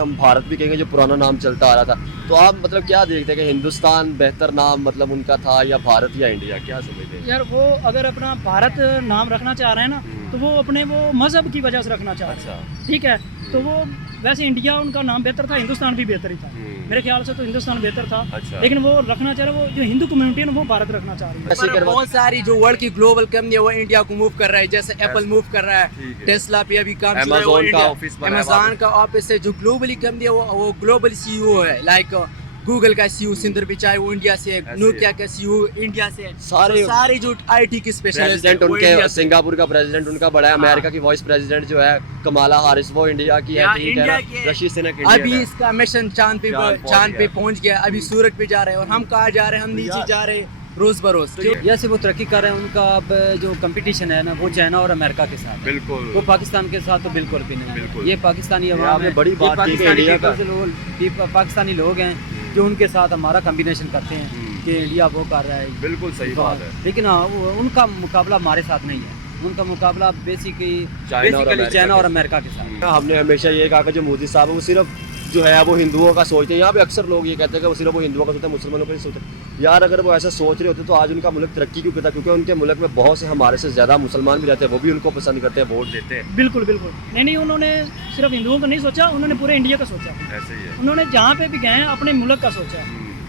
हम भारत भी कहेंगे जो पुराना नाम चलता आ रहा था। तो आप मतलब क्या देखते हैं कि हिंदुस्तान बेहतर नाम मतलब उनका था या भारत या इंडिया, क्या समझते हैं? यार वो अगर अपना भारत नाम रखना चाह रहे हैं ना तो वो अपने वो मज़हब की वजह से रखना चाह रहे हैं। अच्छा। ठीक है, तो वो वैसे इंडिया उनका नाम बेहतर था, हिंदुस्तान भी बेहतर ही था। मेरे ख्याल से तो हिंदुस्तान बेहतर था। अच्छा। लेकिन वो रखना चाह रहे हैं, वो जो हिंदू कम्युनिटी है ना वो भारत रखना चाह रही है। ऐसे पर करवा बहुत सारी जो वर्ल्ड की ग्लोबल कंपनी है वो इंडिया को मूव कर रहा है, जैसे एप्पल मूव कर रहा ठीक है, है। टेस्ला पे अभी काम शुरू है, वो Amazon का इंडिया ऑफिस बना है वहाँ अमेज़न का ऑफिस है। जो ग्लोबली कंपनी है वो ग्लोबल सीईओ है, लाइक गूगल का सीईओ सिंदर पिचाई वो इंडिया से है, ऐसे नोकिया है। का सीईओ इंडिया से है। सारे- तो सारे जो आईटी के स्पेशलिस्ट प्रेसिडेंट वो इंडिया उनके से। सिंगापुर का प्रेसिडेंट उनका बड़ा है, हाँ। अमेरिका की वाइस प्रेसिडेंट जो है कमाला हारिस वो इंडिया की है, यहाँ ठीक है इंडिया ना? के- ऋषि सुनक इंडिया अभी का है। इसका मिशन चांद चांद पे पहुंच पहुंच गया, अभी सूरज पे जा रहे हैं और हम कहाँ जा रहे हैं, हम नीचे जा रहे हैं रोज बरोज। तो ये- जैसे वो तरक्की कर रहे हैं, उनका अब जो कंपटीशन है ना वो चाइना और अमेरिका के साथ है। बिल्कुल वो पाकिस्तान के साथ तो बिल्कुल भी नहीं। बिल्कुल। ये पाकिस्तानी ये अवाम आपने है, बड़ी ये बात की कि पाकिस्तानी इंडिया का- people से लोग, ये पाकिस्तानी लोग हैं जो उनके साथ हमारा कम्बिनेशन करते हैं कि इंडिया वो कर रहा है। बिल्कुल सही बात है। लेकिन हाँ, उनका मुकाबला हमारे साथ नहीं है। उनका मुकाबला बेसिकली चाइना और अमेरिका चाइना और के- अमेरिका के साथ। हमने हमेशा ये कहा कि जो मोदी साहब है वो सिर्फ जो है वो हिंदुओं का सोचते हैं। यहाँ पे अक्सर लोग ये कहते हैं कि वो सिर्फ वो हिंदुओं का सोचते हैं, मुसलमानों का नहीं सोचते। यार अगर वो ऐसा सोच रहे होते तो आज उनका मुल्क तरक्की क्यों करता? क्योंकि उनके मुल्क में बहुत से हमारे से ज़्यादा मुसलमान भी रहते हैं, वो भी उनको पसंद करते हैं, वोट देते हैं। बिल्कुल बिल्कुल नहीं, उन्होंने सिर्फ हिंदुओं का नहीं सोचा, उन्होंने पूरे इंडिया का सोचा। ऐसे ही है। उन्होंने जहाँ पे भी गए हैं अपने मुल्क का सोचा।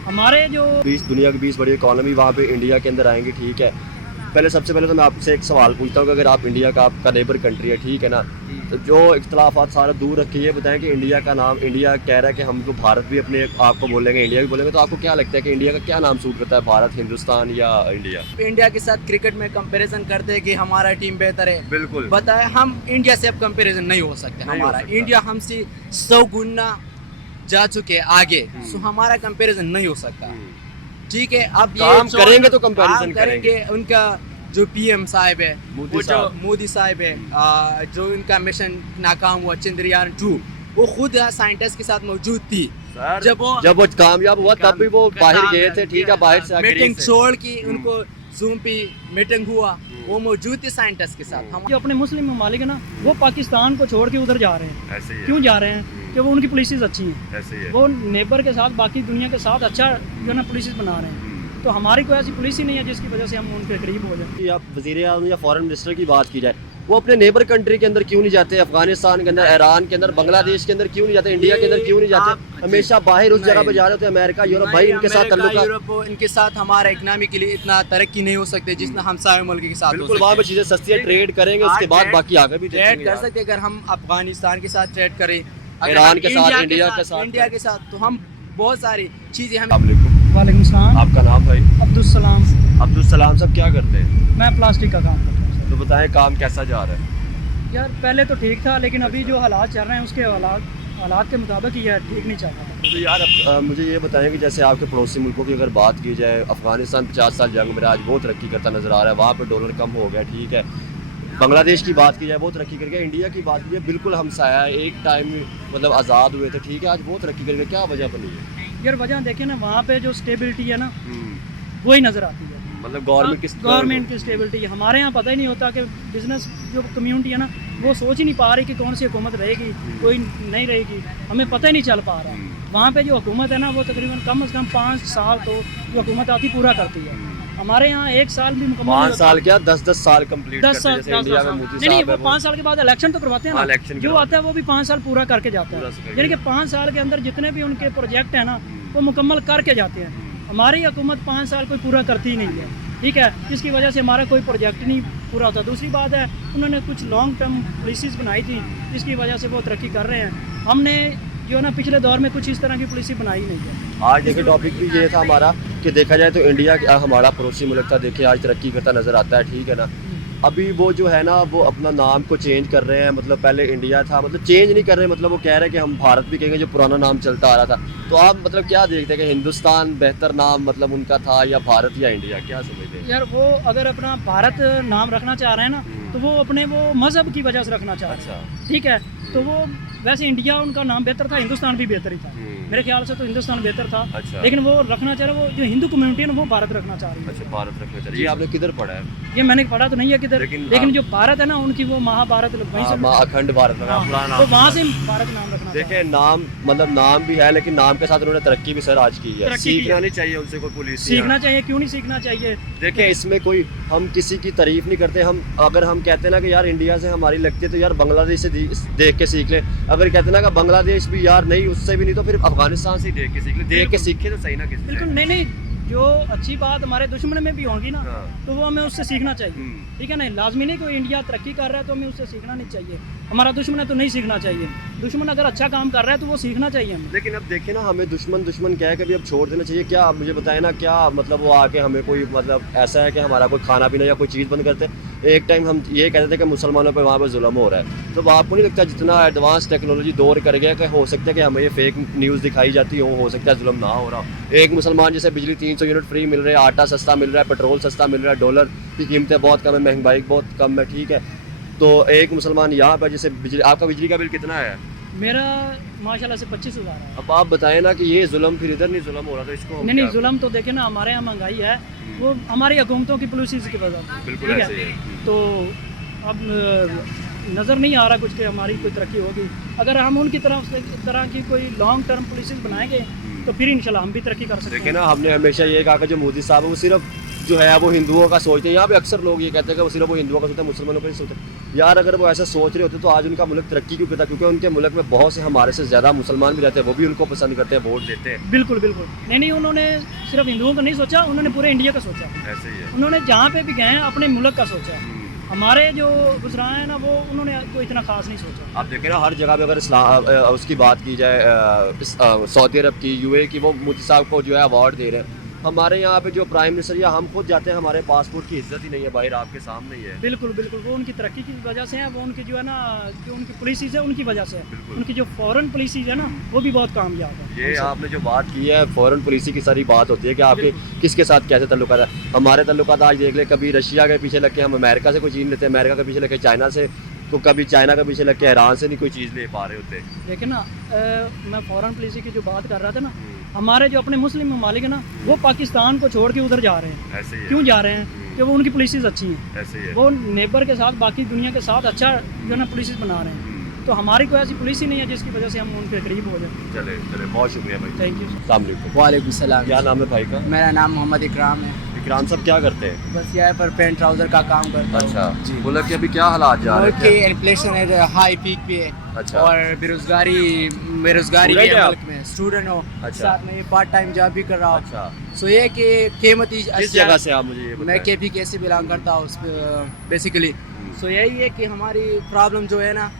हमारे जो 20 दुनिया की 20 बड़ी इकॉनमी वहाँ पे इंडिया के अंदर आएंगी, ठीक है। पहले सबसे पहले तो मैं आपसे एक सवाल पूछता हूँ कि अगर आप इंडिया का आपका नेबर कंट्री है, ठीक है ना, तो जो इख्तलाफात सारा दूर रख के ये बताएं कि इंडिया का नाम, इंडिया कह रहा है कि हम तो भारत भी अपने आप को बोलेंगे, इंडिया भी बोलेंगे, तो आपको क्या लगता है कि इंडिया का क्या नाम सूट करता है, भारत, हिंदुस्तान या इंडिया? इंडिया के साथ क्रिकेट में कंपैरिजन करते हैं कि हमारा टीम बेहतर है। बिल्कुल। बताए हम इंडिया से अब कंपैरिजन नहीं हो सकते। नहीं हो हमारा सकता। इंडिया हमसे 100 गुना जा चुके आगे, सो हमारा कंपैरिजन नहीं हो सकता। ठीक है, अब ये काम जो- करेंगे तो comparison काम करेंगे। उनका जो पीएम साहब है, मोदी वो जो साहब। मोदी साहब है, जो इनका मिशन नाकाम हुआ चंद्रयान 2, वो खुद साइंटिस्ट के साथ मौजूद थी जब वो कामयाब हुआ तब भी वो बाहर गए थे, ठीक है, बाहर से आके मीटिंग से। छोड़ की उनको जूम पे मीटिंग हुआ, वो मौजूद थे साइंटिस्ट के साथ। हम जो अपने मुस्लिम ममालिक है ना वो पाकिस्तान को छोड़ के उधर जा रहे हैं। ऐसे ही है। क्यों जा रहे हैं? कि वो उनकी पुलिसेस अच्छी हैं, ऐसे ही है। वो नेबर के साथ बाकी दुनिया के साथ अच्छा जो है ना पुलिस बना रहे हैं। तो हमारी कोई ऐसी पुलिस ही नहीं है जिसकी वजह से हम उनके करीब हो जाए। कि आप वज़ीर आज़म या फॉरेन मिनिस्टर की बात की जाए, वो अपने नेबर कंट्री के अंदर क्यों नहीं जाते? अफगानिस्तान के अंदर, ईरान के अंदर, बांग्लादेश के अंदर क्यों नहीं जाते? इंडिया के अंदर क्यों नहीं जाते? हमेशा बाहर उस जगह पे जा रहे होते हैं, अमेरिका, यूरोप। भाई इनके साथ अमेरिका, ताल्लुक यूरोप, इनके साथ हमारा इकोनॉमी के लिए इतना तरक्की नहीं हो सकते जितना हम सारे मुल्क के साथ हो बिल्कुल, सकते वहाँ पे हैं। चीज़ें सस्ती है, ट्रेड करेंगे, उसके हाँ, बाद ट्रेड- बाकी आगे भी ट्रेड देखेंगे कर यार। सकते हैं। अगर हम अफगानिस्तान के साथ ट्रेड करें, अगर ईरान हम के साथ, इंडिया के साथ इंडिया के साथ, तो हम बहुत सारी चीजें हम अस्सलामुअलैकुम। वालेकुम सलाम। आपका नाम भाई? अब्दुल सलाम। अब्दुल सलाम साहब, क्या करते हैं? मैं प्लास्टिक का काम करता हूँ तो बताएं काम कैसा जा रहा है? सर। यार पहले तो ठीक था, लेकिन अभी जो हालात चल रहे हैं उसके हालात के मुताबिक ये ठीक नहीं चल रहा है। तो यार मुझे ये बताएं कि जैसे आपके पड़ोसी मुल्कों की अगर बात की जाए, अफगानिस्तान 50 साल जंग में आज बहुत तरक्की करता नज़र आ रहा है, वहाँ पे डॉलर कम हो गया, ठीक है। बांग्लादेश की बात की जाए बहुत तरक्की कर गया, इंडिया की बात की जाए बिल्कुल हमसाया है, एक टाइम मतलब आज़ाद हुए थे, ठीक है, आज बहुत तरक्की कर गया, क्या वजह बनी है? यार वजह देखिए ना, वहाँ पे जो स्टेबिलिटी है ना वही नज़र आती है। मतलब गवर्नमेंट किस गवर्नमेंट की स्टेबिलिटी है। हमारे यहाँ पता ही नहीं होता कि बिजनेस जो कम्युनिटी है ना वो सोच ही नहीं पा रही कि कौन सी हुकूमत रहेगी, कोई नहीं रहेगी, हमें पता ही नहीं चल पा रहा है। वहाँ पे जो हुकूमत है ना वो तकरीबन कम से कम 5 साल तो जो हुकूमत आती पूरा करती है। हमारे यहाँ 1 साल भी मुकम्मल 5 नहीं होता। साल क्या 10-10 साल कंप्लीट 10 करते साल हैं, जैसे इंडिया में मोदी नहीं, साहब वो है 5 साल के बाद इलेक्शन तो करवाते हैं हाँ, ना। इलेक्शन जो करवाते आता है वो भी 5 साल पूरा करके जाता पूरा है। करके यानी कि 5 साल के अंदर जितने भी उनके प्रोजेक्ट हैं ना वो मुकम्मल करके जाते हैं। हमारी हुकूमत 5 साल कोई पूरा करती ही नहीं है, ठीक है, जिसकी वजह से हमारा कोई प्रोजेक्ट नहीं पूरा होता। दूसरी बात है उन्होंने कुछ लॉन्ग टर्म पॉलिसीज़ बनाई थी जिसकी वजह से वो तरक्की कर रहे हैं। हमने जो ना पिछले दौर में कुछ इस तरह की पॉलिसी बनाई नहीं है। आज देखिए टॉपिक भी ये था हमारा कि देखा जाए तो इंडिया हमारा पड़ोसी मुल्क था, देखिए आज तरक्की करता नज़र आता है, ठीक है ना। अभी वो जो है ना वो अपना नाम को चेंज कर रहे हैं, मतलब पहले इंडिया था, मतलब चेंज नहीं कर रहे, मतलब वो कह रहे हैं कि हम भारत भी कहेंगे जो पुराना नाम चलता आ रहा था। तो आप मतलब क्या देखते हैं कि हिंदुस्तान बेहतर नाम मतलब उनका था या भारत या इंडिया, क्या समझते हैं? यार वो अगर अपना भारत नाम रखना चाह रहे हैं ना तो वो अपने वो मज़हब की वजह से रखना चाह रहे हैं। अच्छा। ठीक है, तो वो वैसे इंडिया उनका नाम बेहतर था, हिंदुस्तान भी बेहतर ही था मेरे ख्याल से, तो हिंदुस्तान बेहतर था। अच्छा। लेकिन वो रखना चाह रहे, वो जो हिंदू कम्युनिटी है ना वो भारत रखना चाह रही है। अच्छा, भारत रखना चाहिए। ये आपने किधर पढ़ा है? ये मैंने पढ़ा तो नहीं है किधर, लेकिन लेकिन जो भारत है ना उनकी वो महाभारत वहीं से हाँ, अखंड भारत लगा हाँ, पुराना तो नाम। वहाँ से भारत नाम रखना चाह रहे देखिए नाम मतलब नाम भी है, लेकिन नाम के साथ उन्होंने तरक्की भी सर आज की है। तरक्की की सीखना है। नहीं चाहिए उनसे कोई पुलिस हैं। सीखना चाहिए, क्यों नहीं सीखना चाहिए। देखिए इसमें कोई हम किसी की तारीफ नहीं करते। हम अगर हम कहते हैं ना कि यार इंडिया से हमारी लगती है तो यार बांग्लादेश से देख के सीख ले। अगर कहते हैं ना कि बांग्लादेश भी यार नहीं, उससे भी नहीं तो फिर अफगानिस्तान से ही देख के सीख ले। देख के सीखे तो सही ना किसी से। बिल्कुल नहीं, जो अच्छी बात हमारे दुश्मन में भी होगी ना हाँ। तो वो हमें उससे सीखना चाहिए, ठीक है ना। लाजमी नहीं कोई इंडिया तरक्की कर रहा है तो हमें उससे सीखना नहीं चाहिए। हमारा दुश्मन है तो नहीं सीखना चाहिए। दुश्मन अगर अच्छा काम कर रहा है तो वो सीखना चाहिए हमें। लेकिन अब देखिए ना, हमें दुश्मन क्या है, कभी अब छोड़ देना चाहिए क्या? आप मुझे बताएं ना, क्या मतलब वो आके हमें कोई मतलब ऐसा है कि हमारा कोई खाना पीना या कोई चीज़ बंद करते। एक टाइम हम ये कहते थे कि मुसलमानों पर वहाँ पर जुल्म हो रहा है, तो आपको नहीं लगता जितना एडवांस टेक्नोलॉजी दौर कर गया कि हो सकता है कि हमें ये फेक न्यूज़ दिखाई जाती हो सकता है जुल्म ना हो रहा हो। एक मुसलमान जैसे बिजली 300 यूनिट फ्री मिल रहे हैं, आटा सस्ता मिल रहा है, पेट्रोल सस्ता मिल रहा है, डॉलर की कीमतें बहुत कम है, महंगाई बहुत कम है, ठीक है। तो एक मुसलमान यहाँ पर जैसे बिजली, आपका बिजली का बिल कितना है? मेरा माशाल्लाह से 25,000 है। अब आप बताएं ना कि ये जुल्म फिर इधर नहीं जुल्म हो रहा, तो इसको हम नहीं क्या- जुल्म तो देखे ना, हमारे यहाँ महंगाई है वो हमारी हुकूमतों की पॉलिसीज की वजह से, बिल्कुल ठीक ऐसे ही है। है। तो अब नज़र नहीं आ रहा कुछ कि हमारी कोई तरक्की होगी। अगर हम उनकी तरह की कोई लॉन्ग टर्म पॉलिसीज बनाएंगे तो फिर इंशाल्लाह हम भी तरक्की कर सकते देखिए हैं। ना, हमने हमेशा ये कहा कि जो मोदी साहब है वो सिर्फ जो है वो हिंदुओं का सोचते हैं। यहाँ पे अक्सर लोग ये कहते हैं कि वो सिर्फ वो हिंदुओं का सोचते हैं, मुसलमानों का नहीं सोचते। यार अगर वो ऐसा सोच रहे होते तो आज उनका मुल्क तरक्की क्यों करता? क्योंकि उनके मुल्क में बहुत से हमारे से ज़्यादा मुसलमान भी रहते हैं, वो भी उनको पसंद करते हैं, वोट देते हैं। बिल्कुल बिल्कुल नहीं, उन्होंने सिर्फ हिंदुओं का नहीं सोचा, उन्होंने पूरे इंडिया का सोचा। ऐसे ही है। उन्होंने जहाँ पे भी गए हैं अपने मुल्क का सोचा। हमारे जो गुजरान है ना वो उन्होंने कोई इतना खास नहीं सोचा। आप देखें ना, हर जगह पे अगर उसकी बात की जाए, सऊदी अरब की, यूए की, वो मोदी साहब को जो है अवार्ड दे रहे हैं। हमारे यहाँ पे जो प्राइम मिनिस्टर या हम खुद जाते हैं, हमारे पासपोर्ट की इज्जत ही नहीं है, बाहर आपके सामने ही है। बिल्कुल बिल्कुल, वो उनकी तरक्की की वजह से है, वो उनकी जो है ना, जो उनकी पॉलिसीज है उनकी वजह से है। उनकी जो फॉरेन पॉलिसीज है ना वो भी बहुत कामयाब है। ये आपने जो बात की है, फॉरेन पॉलिसी की सारी बात होती है कि आपके किसके साथ कैसे तल्लुकात है। हमारे तल्लुकात आज देख ले, कभी रशिया के पीछे लग के हम अमेरिका से कोई चीज़ लेते हैं, अमेरिका के पीछे लग के चाइना से, तो कभी चाइना के पीछे लग के ईरान से नहीं कोई चीज़ ले पा रहे होते। लेकिन ना मैं फॉरेन पॉलिसी की जो बात कर रहा था ना, हमारे जो अपने मुस्लिम ममालिक है ना वो पाकिस्तान को छोड़ के उधर जा रहे हैं। ऐसे ही है। क्यों जा रहे हैं? कि वो उनकी पॉलिसीज अच्छी हैं, ऐसे ही है। वो नेबर के साथ बाकी दुनिया के साथ अच्छा जो है ना पॉलिसीज बना रहे हैं। तो हमारी कोई ऐसी पॉलिसी नहीं है जिसकी वजह से हम उनके करीब हो जाए। चले चले, बहुत शुक्रिया भाई। Thank you. अस्सलाम वालेकुम। वालेकुम सलाम। क्या नाम है भाई का? मेरा नाम मोहम्मद इकराम है। विक्रांत साहब क्या करते हैं? बस यहाँ पर पेंट ट्राउजर का काम करता हूँ। अच्छा, मुल्क के अभी क्या हालात जा रहे मुल्क की हैं? इन्फ्लेशन है हाई पीक पे है। अच्छा। और बेरोजगारी भी Student है है मुल्क में। स्टूडेंट हो, अच्छा। साथ में पार्ट टाइम जॉब भी कर रहा हूँ। अच्छा, सो ये कि कीमती किस जगह से आप मुझे ये मैं बताएं? KPK से बिलोंग करता हूँ बेसिकली। सो यही है कि हमारी प्रॉब्लम जो है ना,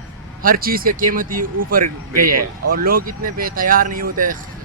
हर चीज़ की कीमत ही ऊपर गई है बिल्कुल। और लोग इतने पे तैयार नहीं होते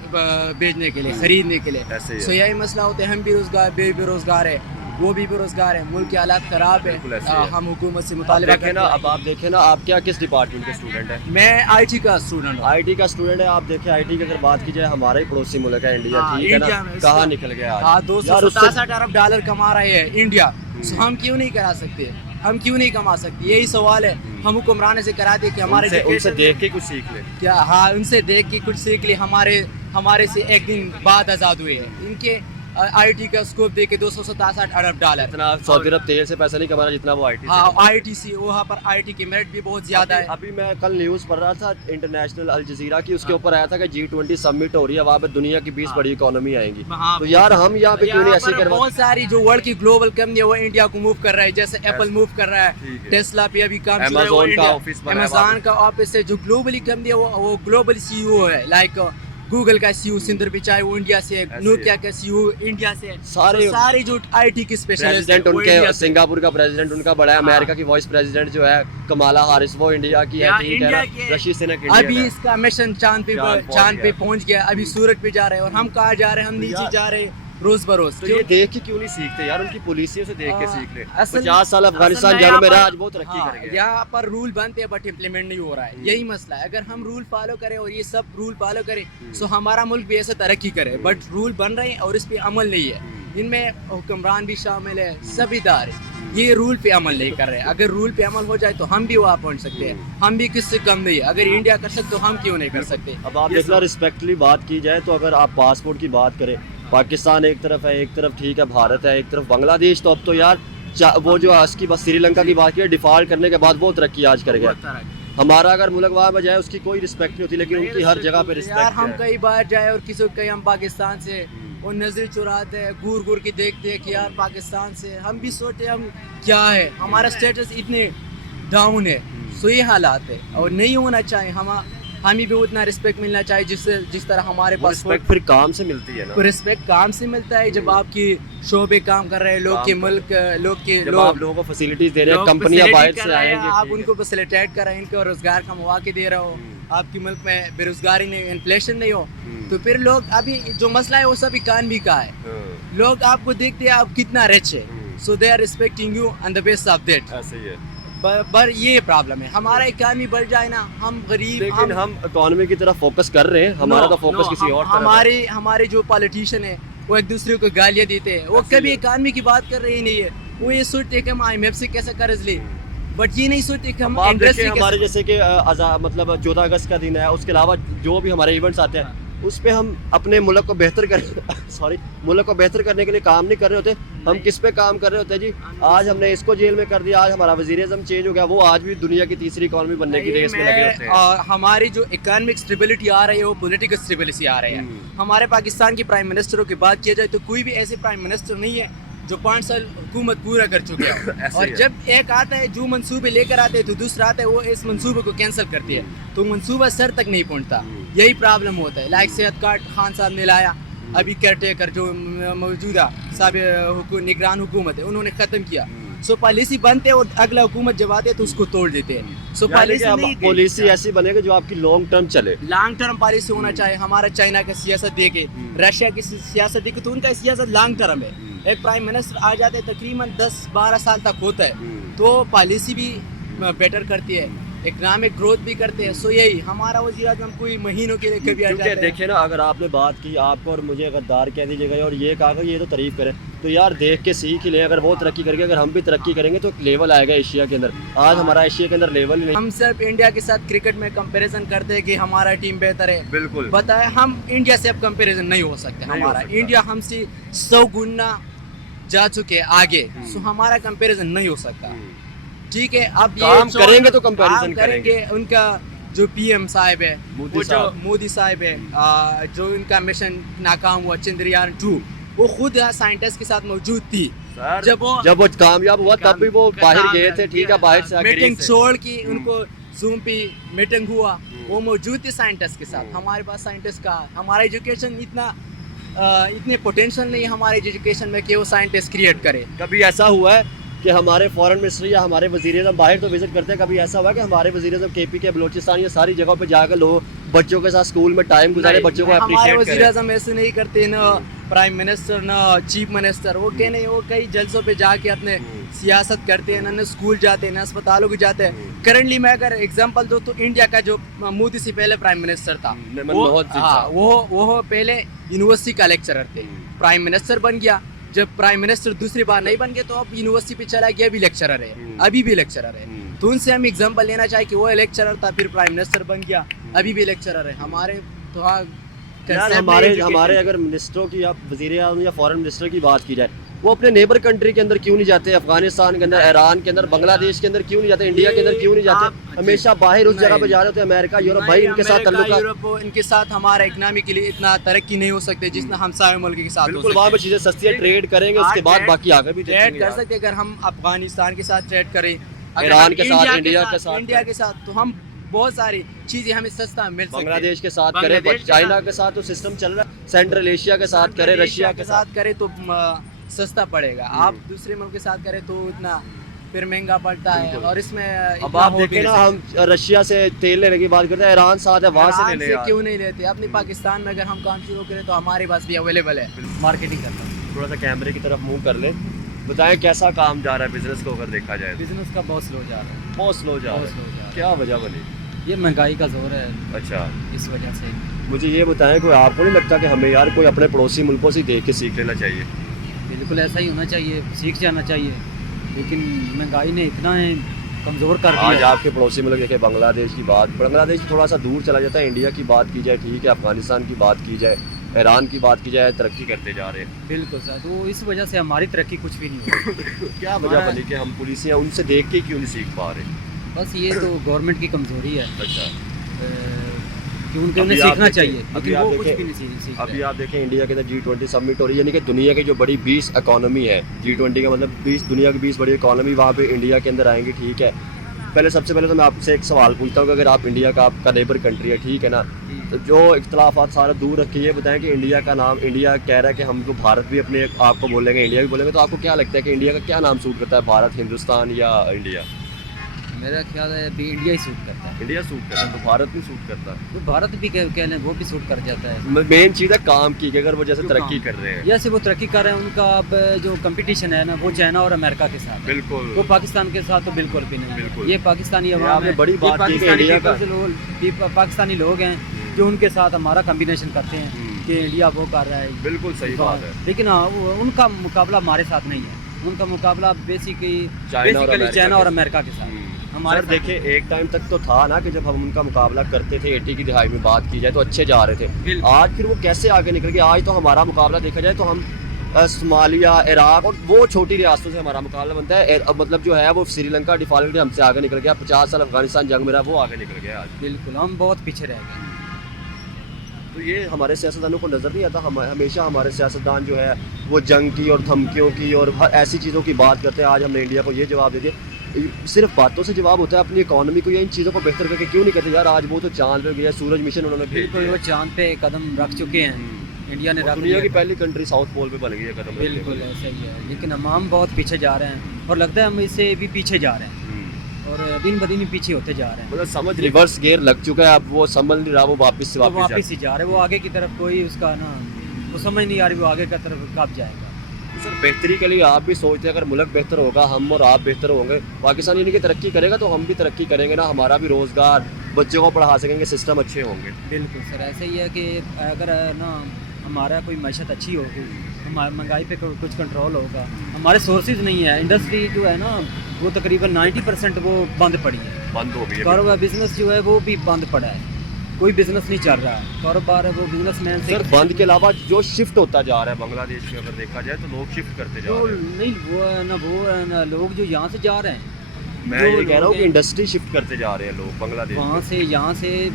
बेचने के लिए, खरीदने के लिए। ऐसे ही है। सो यही मसला होता है, हम बेरोजगार है, वो भी बेरोजगार है, मुल्क के हालात खराब है। बिल्कुल ऐसे ही है। हम हुकूमत से अब मुतालिबा देखें ना, करते अब आप देखें ना, आप क्या किस डिपार्टमेंट के स्टूडेंट हैं? हैं। मैं IT का स्टूडेंट हूँ। आईटी का स्टूडेंट है। आप देखें आईटी की अगर बात की जाए, हमारा ही पड़ोसी मुल्क है इंडिया, हाँ, ठीक है इंडिया ना, में कहाँ इसका- निकल गया आज? हाँ, यार, उससे- 267 अरब डॉलर कमा रहे हैं इंडिया। सो हम क्यों नहीं करा सकते? हम क्यों नहीं कमा सकते? यही सवाल है। हम हुक्मरान से करा दे कि हमारे उनसे education- देख के कुछ सीख ले। क्या? हाँ, उनसे देख के कुछ सीख ली। हमारे से एक दिन बाद आज़ाद हुए हैं। इनके IT का स्कोप दे के 267 अरब डॉलर। इतना सऊदी अरब तेल से पैसा नहीं कमा रहा जितना वो आईटी हाँ, ITC वहाँ पर IT की मेरिट भी बहुत ज़्यादा है। अभी मैं कल न्यूज़ पढ़ रहा था इंटरनेशनल अल जजीरा की, उसके ऊपर आया था कि G20 समिट हो रही है, वहाँ पे दुनिया की 20 बड़ी इकोनॉमी आएंगी। हाँ, तो यार हम यहाँ पे क्यों नहीं ऐसे करवा? बहुत सारी जो वर्ल्ड की ग्लोबल कंपनी है वो इंडिया को मूव कर रहा है, जैसे एप्पल मूव कर रहा ठीक है, है। टेस्ला पे अभी काम चल रहा है, Amazon वो का इंडिया- ऑफिस बना है वहाँ Amazon का ऑफिस है। जो ग्लोबली कंपनी है वो ग्लोबल CEO है। लाइक गूगल का CEO सिंदर पिचाई वो इंडिया से है, ऐसे नोकिया का CEO इंडिया से है। सारे जो IT की स्पेशलिस्ट प्रेसिडेंट उनके, सिंगापुर का प्रेसिडेंट उनका बड़ा है, अमेरिका की वाइस प्रेसिडेंट जो है कमाला हारिस वो इंडिया की है, यहाँ ठीक है इंडिया ना, के- ऋषि सुनक इंडिया अभी है। इसका मिशन चांद पे पहुंच गया। अभी सूरज पे जा रहे हैं और हम कहाँ जा रहे हैं? हम नीचे जा रहे हैं रोज बरोज। तो ये देख के क्यों नहीं सीखते यार? उनकी पॉलिसियों से देख के सीख ले। असल- 50 साल अफगानिस्तान असल में जंग यहाँ में रहा, पर- आज बहुत तरक्की हाँ, कर गया। यहाँ पर रूल बनते हैं बट इम्प्लीमेंट नहीं हो रहा है। यही मसला है। अगर हम रूल फॉलो करें और ये सब रूल फॉलो करें तो हमारा मुल्क भी ऐसे तरक्की करे। बट रूल बन रहे हैं और इस पे अमल नहीं है। इनमें हुक्मरान भी शामिल है, सब इदारे ये रूल पे अमल नहीं कर रहे। अगर रूल पे अमल हो जाए तो हम भी वहाँ पहुँच सकते हैं, हम भी किससे कम नहीं है। अगर इंडिया कर सकते तो हम क्यों नहीं कर सकते। अब आप देखना रिस्पेक्टली बात की जाए तो अगर आप पासपोर्ट की बात करें, पाकिस्तान एक तरफ है, एक तरफ ठीक है भारत है, एक तरफ बांग्लादेश, तो अब तो यार वो जो आज की बस श्रीलंका की बात की डिफॉल्ट करने के बाद वो तरक्की आज कर गया। हमारा अगर मुल्क वहाँ में जाए उसकी कोई रिस्पेक्ट नहीं होती, लेकिन उनकी हर जगह पे रिस्पेक्ट यार है। हम कई बार जाए और किसी को कहीं हम पाकिस्तान से और नजर चुराते हैं, घूर घूर के देखते हैं कि यार पाकिस्तान से, हम भी सोचते हम क्या है, हमारा स्टेटस इतने डाउन है। सो ये हालात है और नहीं होना चाहिए। हमें भी उतना रिस्पेक्ट मिलना चाहिए जिस तरह हमारे वो पास रिस्पेक्ट फिर काम से मिलती है ना। रिस्पेक्ट काम से मिलता है जब आपकी शोबे काम कर रहे हैं, लोग के मुल्क जब आप लोगों को फैसिलिटीज दे रहे हैं, कंपनियां बाहर से आएंगे, आप उनको फैसिलिटेट कर रहे हैं, इनको रोजगार का मौके दे रहे हो, आपके मुल्क में बेरोजगारी नहीं, इन्फ्लेशन नहीं हो, तो फिर लोग अभी जो मसला है वो सब इकानमी का है। लोग आपको देखते हैं आप कितना रिच है, so they are respecting you on the base of that. ऐसे ही है। पर ये प्रॉब्लम है, हमारा इकानमी बढ़ जाए ना, हम गरीब, लेकिन हम इकोनॉमी की तरफ फोकस कर रहे हैं, हमारा तो फोकस किसी और तरफ है। हमारे जो पॉलिटिशियन है वो एक दूसरे को गालियां देते हैं, वो कभी इकानमी की बात कर रहे ही नहीं है। वो ये सोचते हैं कि हम IMF से कैसे कर्ज ले, बट ये नहीं सोचते कि हम आप इंडस्ट्री देखिए हमारे जैसे कि मतलब 14 अगस्त का दिन है, उसके अलावा जो भी हमारे इवेंट्स आते हैं उस पे हम अपने मुल्क को बेहतर मुल्क को बेहतर करने के लिए काम नहीं कर रहे होते। हम किस पे काम कर रहे होते हैं जी? आज हमने इसको जेल में कर दिया, आज हमारा वज़ीर-ए-आज़म चेंज हो गया, वो आज भी दुनिया की तीसरी इकॉनमी बनने की रेस में लगे होते हैं। और हमारी जो इकोनॉमिक स्टेबिलिटी आ रही है वो पॉलिटिकल स्टेबिलिटी आ रही है। हमारे पाकिस्तान के प्राइम मिनिस्टरों की बात किया जाए तो कोई भी ऐसे प्राइम मिनिस्टर नहीं है जो 5 साल हुकूमत पूरा कर चुके हैं। और जब एक आता है जो मंसूबे लेकर आते हैं तो दूसरा आता है वो इस मंसूबे को कैंसिल करती है, तो मंसूबा सर तक नहीं पहुंचता। यही प्रॉब्लम होता है। लाइक सेहत कार्ड खान साहब ने लाया, अभी केयरटेकर जो मौजूदा निगरान हुकूमत है उन्होंने ख़त्म किया। सो पॉलिसी बनते और अगला हुकूमत जब आते तो उसको तोड़ देते हैं। सो पॉलिसी ऐसी बनेगी जो आपकी लॉन्ग टर्म चले, लॉन्ग टर्म पॉलिसी होना चाहिए। हमारा चाइना का सियासत देखे, रशिया की सियासत देखे, तो उनका सियासत लॉन्ग टर्म है। एक प्राइम मिनिस्टर आ जाते हैं तकरीबन 10-12 साल तक होता है, तो पॉलिसी भी बेटर करती है, इकोनॉमिक ग्रोथ भी करते हैं। सो यही हमारा वज़ीर-ए-आज़म कोई महीनों के लिए कभी आ जाता है। देखिए ना, अगर आपने बात की आपको और मुझे गद्दार कह दीजिएगा और ये कहा ये तो तारीफ करें, तो यार देख के सीख ही लें। अगर वो तरक्की करके अगर हम भी तरक्की करेंगे तो एक लेवल आएगा एशिया के अंदर। आज हमारा एशिया के अंदर लेवल ही नहीं। हम सिर्फ इंडिया के साथ क्रिकेट में कंपैरिजन करते हैं कि हमारा टीम बेहतर है, बिल्कुल बताए हम इंडिया से अब कंपैरिजन नहीं हो सकते। हमारा इंडिया हमसे 100 गुना जा चुके आगे, सो हमारा कंपैरिजन नहीं हो सकता। ठीक है, अब काम करेंगे तो कंपैरिजन करेंगे। उनका जो PM साहब है, वो जो मोदी साहब है, जो इनका मिशन नाकाम हुआ चंद्रयान 2, वो खुद साइंटिस्ट के साथ मौजूद थी जब वो कामयाब हुआ, तब भी वो बाहर गए थे। ठीक है, बाहर से मीटिंग छोड़ की उनको जूम पे मीटिंग हुआ, वो मौजूद थे साइंटिस्ट के साथ। हमारे पास साइंटिस्ट का, हमारा एजुकेशन इतने पोटेंशियल नहीं है हमारे एजुकेशन में कि वो साइंटिस्ट क्रिएट करे। कभी ऐसा हुआ है कि हमारे फॉरेन मिनिस्टर या हमारे वज़ीर-ए-आज़म बाहर तो विजिट करते हैं, कभी ऐसा हुआ कि हमारे वज़ीर-ए-आज़म KP के बलोचिस्तान या सारी जगहों पे जाकर लोग बच्चों के साथ स्कूल में टाइम गुजारे, बच्चों को हमारे अप्रिशिएट करें? वज़ीर-ए-आज़म ऐसे नहीं करते, ना प्राइम मिनिस्टर ना चीफ मिनिस्टर। वो क्या नहीं, वो कई जलसों पे जाके अपने सियासत करते हैं, ना स्कूल जाते हैं, ना अस्पतालों को जाते हैं। करंटली मैं अगर एग्जांपल दूं तो इंडिया का जो मोदी से पहले प्राइम मिनिस्टर था वो पहले यूनिवर्सिटी का लेक्चरर थे, प्राइम मिनिस्टर बन गया। जब प्राइम मिनिस्टर दूसरी बार नहीं बन गए तो अब यूनिवर्सिटी पे चला गया, अभी लेक्चरर है, अभी भी लेक्चरर है। तो उनसे हम एग्जांपल लेना चाहिए कि वो लेक्चरर था, फिर प्राइम मिनिस्टर बन गया, अभी भी लेक्चरर है। हमारे तो यार हमारे अगर मिनिस्टरों की या वज़ीर-ए-आज़म या फॉरेन मिनिस्टर की बात की जाए, वो अपने नेबर कंट्री के अंदर क्यों नहीं जाते? अफगानिस्तान के अंदर, ईरान के अंदर, बांग्लादेश के अंदर क्यों नहीं जाते? इंडिया के अंदर क्यों नहीं जाते? हमेशा बाहर उस जगह पे जा रहे होते हैं, अमेरिका, यूरोप। भाई इनके साथ ताल्लुक, इनके साथ हमारा इकोनॉमी के लिए इतना तरक्की नहीं हो सकते जितना हमसाये मुल्क के साथ। बिल्कुल, वहाँ पे चीजें सस्ती है, ट्रेड करेंगे, उसके बाद बाकी आगे भी ट्रेड कर सकते। अगर हम अफगानिस्तान के साथ ट्रेड करें, ईरान के साथ, इंडिया के साथ, तो हम बहुत सारी चीजें हमें सस्ता मिल सकती है। बांग्लादेश के साथ करें, चाइना के साथ तो सिस्टम चल रहा है, सेंट्रल एशिया के साथ करें, रशिया के साथ करें तो सस्ता पड़ेगा। आप दूसरे मुल्क के साथ करें तो इतना फिर महंगा पड़ता है। और इसमें अब आप देखें ना, हम रशिया से तेल लेने की बात करते हैं, ईरान साथ है, वहाँ से ले लें। क्यों नहीं लेते? अपने पाकिस्तान में अगर हम काम शुरू करें तो हमारे पास भी अवेलेबल है। मार्केटिंग करता हूँ। थोड़ा सा कैमरे की तरफ मुंह कर ले, बताएं कैसा काम जा रहा है बिजनेस को अगर देखा जाए? बिजनेस का बहुत स्लो जा रहा है, बहुत स्लो जा रहा है। क्या वजह बनी? ये महंगाई का जोर है। अच्छा, इस वजह से। मुझे ये बताएं, कोई आपको नहीं लगता कि हमें यार कोई अपने पड़ोसी मुल्कों से देख के सीख लेना चाहिए? बिल्कुल ऐसा ही होना चाहिए, सीख जाना चाहिए। लेकिन महंगाई ने इतना कमज़ोर कर आज दिया है। आपके पड़ोसी मुल्क देखे बांग्लादेश की बात, बांग्लादेश थोड़ा सा दूर चला जाता है, इंडिया की बात की जाए ठीक है, अफगानिस्तान की बात की जाए, ईरान की बात की जाए, तरक्की करते जा रहे हैं। बिल्कुल सर, तो इस वजह से हमारी तरक्की कुछ भी नहीं हो रही। क्या वजह हमारा- बनी कि हम पुलिसियाँ उनसे देख के क्यों नहीं सीख पा रहे? बस ये तो गवर्नमेंट की कमज़ोरी है अच्छा, कि उनके अभी उन्हें आप सीखना देखें- चाहिए, अभी लेकिन आप वो कुछ देखें- भी नहीं सीख अभी रहे। आप देखें इंडिया के अंदर G20 समिट हो रही है, यानी कि दुनिया की जो बड़ी 20 इकोनॉमी है, G20 का मतलब 20 दुनिया की 20 बड़ी इकोनॉमी वहाँ पे इंडिया के अंदर आएंगी, ठीक है। पहले सबसे पहले तो मैं आपसे एक सवाल पूछता हूँ कि अगर आप इंडिया का आपका नेबर कंट्री है, ठीक है ना, तो जो इख्तलाफात सारा दूर रख के ये बताएं कि इंडिया का नाम, इंडिया कह रहा है कि हमको भारत भी अपने आप को बोलेंगे, इंडिया भी बोलेंगे, तो आपको क्या लगता है कि इंडिया का क्या नाम सूट करता है, भारत, हिंदुस्तान या इंडिया? मेरा ख्याल है अभी इंडिया ही सूट करता है। इंडिया सूट करता है, तो भारत नहीं सूट करता। तो भारत भी कह लें वो भी सूट कर जाता है। मेन चीज़ है काम की, कि अगर वो जैसे जो तरक्की काम- कर रहे हैं। जैसे वो तरक्की कर रहे हैं, उनका अब जो कंपटीशन है ना वो चाइना और अमेरिका के साथ है। बिल्कुल। वो पाकिस्तान के साथ तो बिल्कुल भी नहीं। बिल्कुल। ये पाकिस्तानी ये अवाम आपने है, बड़ी ये बात की कि पाकिस्तानी इंडिया का- peoples लोग, पाकिस्तानी लोग हैं जो उनके साथ हमारा कम्बिनेशन करते हैं कि इंडिया वो कर रहा है। बिल्कुल सही बात है। लेकिन हाँ, उनका मुकाबला हमारे साथ नहीं है। उनका मुकाबला बेसिकली चाइना और अमेरिका चाइना और के- अमेरिका के साथ हमारे सर साथ देखिए, एक टाइम तक तो था ना कि जब हम उनका मुकाबला करते थे 80 की दिहाई में बात की जाए तो अच्छे जा रहे थे। बिल्कुल। आज फिर वो कैसे आगे निकल गए? आज तो हमारा मुकाबला देखा जाए तो हम सोमालिया, इराक और वो छोटी रियासतों से हमारा मुकाबला बनता है। अब मतलब जो है वो श्रीलंका डिफॉल्ट हमसे आगे निकल गया। 50 साल अफगानिस्तान जंग में रहा, वो आगे निकल गया आज। बिल्कुल, हम बहुत पीछे रह गए। तो ये हमारे सियासतदानों को नज़र नहीं आता। हमेशा हमारे सियासतदान जो है वो जंग की और धमकियों की और हर ऐसी चीज़ों की बात करते हैं। आज हमने इंडिया को ये जवाब दे दिया। सिर्फ बातों से जवाब होता है, अपनी इकोनॉमी को या इन चीज़ों को बेहतर करके क्यों नहीं करते? यार आज वो तो चांद पे गया, सूरज मिशन उन्होंने भेज बिल्कुल, दिया। वो चांद पे कदम रख चुके हैं। इंडिया ने और रख दुनिया की दिया। पहली कंट्री साउथ पोल पे बन गई है कदम रखने बिल्कुल वाली। ऐसा ही है, लेकिन हम बहुत पीछे जा रहे हैं और लगता है हम इससे भी पीछे जा रहे हैं और दिन ब दिन ही पीछे होते जा रहे हैं। मतलब समझ रिवर्स गियर लग चुका है, अब वो समझ नहीं रहा, वो वापस से वो वापस वापस ही जा रहे हैं। वो आगे की तरफ कोई उसका ना वो समझ नहीं आ रही वो आगे की तरफ कब जाएगा। सर बेहतरी के लिए आप भी सोचते हैं अगर मुल्क बेहतर होगा, हम और आप बेहतर होंगे, पाकिस्तान यानी कि तरक्की करेगा तो हम भी तरक्की करेंगे ना, हमारा भी रोज़गार, बच्चों को पढ़ा सकेंगे, सिस्टम अच्छे होंगे। बिल्कुल सर, ऐसे ही है कि अगर ना हमारा कोई मैशत अच्छी होगी, हमारी महंगाई पे कुछ कंट्रोल होगा। हमारे सोर्सेज नहीं है, इंडस्ट्री जो है ना वो तकरीबन 90% वो बंद पड़ी है। बंद हो गई है। कारोबार बिजनेस जो है वो भी बंद पड़ा है, कोई बिजनेस नहीं चल रहा है। कारोबार है वो बिजनेसमैन से सर बंद के अलावा जो शिफ्ट होता जा रहा है बांग्लादेश में, अगर देखा जाए तो लोग शिफ्ट करते जा वो रहे हैं। नहीं, वो है ना लोग जो यहाँ से जा रहे हैं, मैं जो ये कह रहा हूँ लोग कि हैं, इंडस्ट्री शिफ्ट करते जा रहे हैं लोग बांग्लादेश वहाँ में। से यहाँ से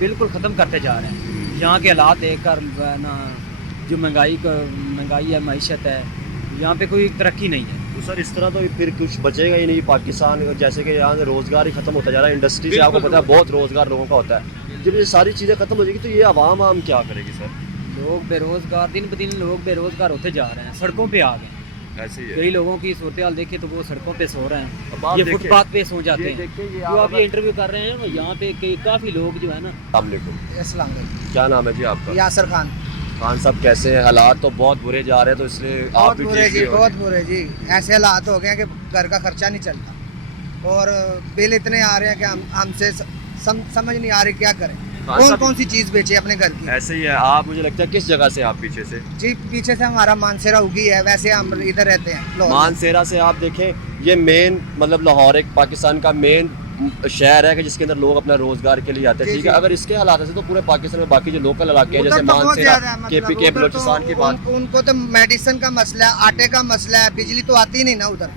बिल्कुल ख़त्म करते जा रहे हैं। यहाँ के हालात देखकर ना जो महंगाई है, मईशत है, यहाँ पे कोई तरक्की नहीं है। तो सर इस तरह तो फिर कुछ बचेगा ही नहीं। पाकिस्तान जैसे कि यहाँ से रोज़गार ही खत्म होता जा रहा है, इंडस्ट्री से आपको पता है बहुत रोज़गार लोगों का होता है। जब ये सारी चीज़ें खत्म हो जाएगी तो ये आवाम आम क्या करेगी सर? लोग बेरोज़गार, दिन ब दिन लोग बेरोज़गार होते जा रहे हैं, सड़कों पे आ गए हैं। ऐसे ही है। कई लोगों की सूरत हाल देखे तो वो सड़कों पे सो रहे अब हैं, आप ये देखें- फुटपाथ पे सो जाते ये हैं। देखें, ये जो आप आप ये इंटरव्यू कर रहे हैं यहाँ पे काफ़ी लोग जो है ना। अस्सलाम वालेकुम। अस्सलाम वालेकुम। क्या नाम है जी आपका? यासर खान। खान साहब कैसे हैं? हालात तो बहुत बुरे जा रहे हैं, तो इसलिए आप बहुत भी बुरे ठीक जी, ही हो। बहुत बुरे जी। ऐसे हालात हो गए हैं कि घर का खर्चा नहीं चलता और बिल इतने आ रहे हैं कि हमसे समझ नहीं आ रही क्या करें, खान कौन साहब- कौन सी चीज़ बेचे अपने घर की। ऐसे ही है। आप मुझे लगता है किस जगह से आप पीछे से? जी पीछे से हमारा मानसेरा उगी है, वैसे हम इधर रहते हैं लाहौर। मानसेरा से आप देखें, ये मेन मतलब लाहौर एक पाकिस्तान का मेन शहर है कि जिसके अंदर लोग अपना रोजगार के लिए आते हैं, जी, ठीक है। जी। अगर इसके हालात से तो पूरे पाकिस्तान में बाकी जो लोकल इलाके हैं उधर जैसे तो बहुत मानसेरा, ज़्यादा है, मतलब केपी के उधर बलोचिस्तान तो की बात। उनको तो मेडिसिन का मसला है, आटे का मसला है, बिजली तो आती ही नहीं ना उधर।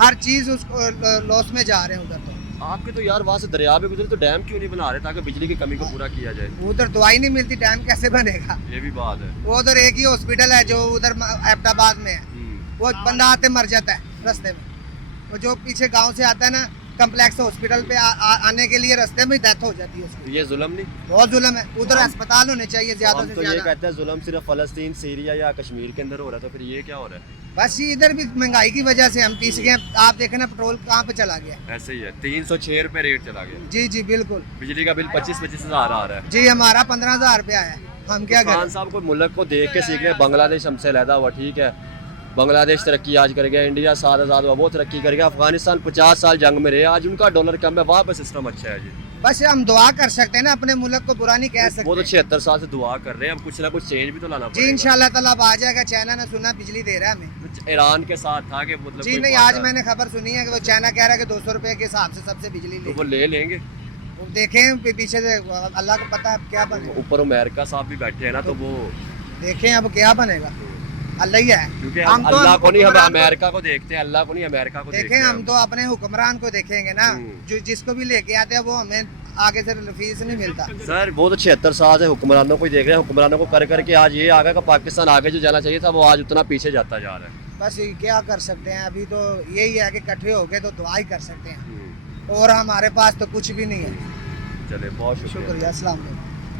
हर चीज़ उसको लॉस में जा रहे हैं उधर। तो आपके तो यार वहाँ से दरिया पे गुजरे तो डैम क्यों नहीं बना रहे ताकि बिजली की कमी को पूरा किया जाए? उधर दवाई नहीं मिलती, डैम कैसे बनेगा? ये भी बात है। वो उधर एक ही हॉस्पिटल है जो उधर एबटाबाद में है, वो बंदा आते मर जाता है रास्ते में। वो जो पीछे गांव से आता है ना कम्प्लेक्स हॉस्पिटल पे आने के लिए रास्ते में डेथ हो जाती है उसकी। ये जुल्म नहीं? बहुत जुल्म है उधर, अस्पताल होने चाहिए ज्यादा हम से तो ये ज्यादा। कहते हैं जुल्म सिर्फ फलस्तीन, सीरिया या कश्मीर के अंदर हो रहा है, तो फिर ये क्या हो रहा है? बस ये इधर भी महंगाई की वजह से हम पीस गए। आप देखें ना पेट्रोल कहाँ पे चला गया। ऐसे ही है, 306 रुपये रेट चला गया। जी जी बिल्कुल। बिजली का बिल 25-25 हज़ार आ रहा है। जी हमारा 15,000 रुपया है, हम क्या खान करें। साहब को मुल्क को देख के सीख रहे हैं। बांग्लादेश हमसे लहदा हुआ, ठीक है, बांग्लादेश तरक्की आज कर गया, इंडिया 7 आज़ाद हुआ वो तरक्की कर गया, अफगानिस्तान 50 साल जंग में रहे, आज उनका डॉलर कम है, वहाँ पर सिस्टम अच्छा है जी। बस हम दुआ कर सकते हैं ना, अपने मुल्क को बुरा नहीं कह वो तो सकते। 76 साल से दुआ कर रहे हैं, अब कुछ ना कुछ चेंज भी तो लाना जी पड़ेगा। इंशाल्लाह ताला अब आ जाएगा। चाइना ने सुना बिजली दे रहा है हमें। ईरान के साथ था कि मतलब जी कोई नहीं, वादा- आज मैंने खबर सुनी है कि वो चाइना कह रहा है कि 200 रुपए के हिसाब से सबसे बिजली तो ले। वो ले लेंगे। वो देखें पीछे से, अल्लाह को पता है अब क्या बनेगा। ऊपर अमेरिका साहब भी बैठे हैं ना, तो वो देखें अब क्या बनेगा, अल्लाह ही है। क्योंकि हम हम तो अल्लाह को नहीं, हम हुक्मरान को- अमेरिका को देखते हैं, अल्लाह को नहीं अमेरिका को देखते देखें हैं हम तो अपने हुक्मरान को देखेंगे ना, जो जिसको भी लेके आते हैं वो हमें आगे से फीस नहीं मिलता। सर वो तो 76 साल से हुक्मरानों को ही देख रहे हैं, हुक्मरानों को कर करके आज ये आ गया कि पाकिस्तान आगे जो जाना चाहिए था वो आज उतना पीछे जाता जा रहा है। बस ये क्या कर सकते हैं, अभी तो यही है कि इकट्ठे होके तो दुआ ही कर सकते हैं, और हमारे पास तो कुछ भी नहीं है। चले बहुत शुक्रिया। शुक्रिया, अस्सलाम वालेकुम।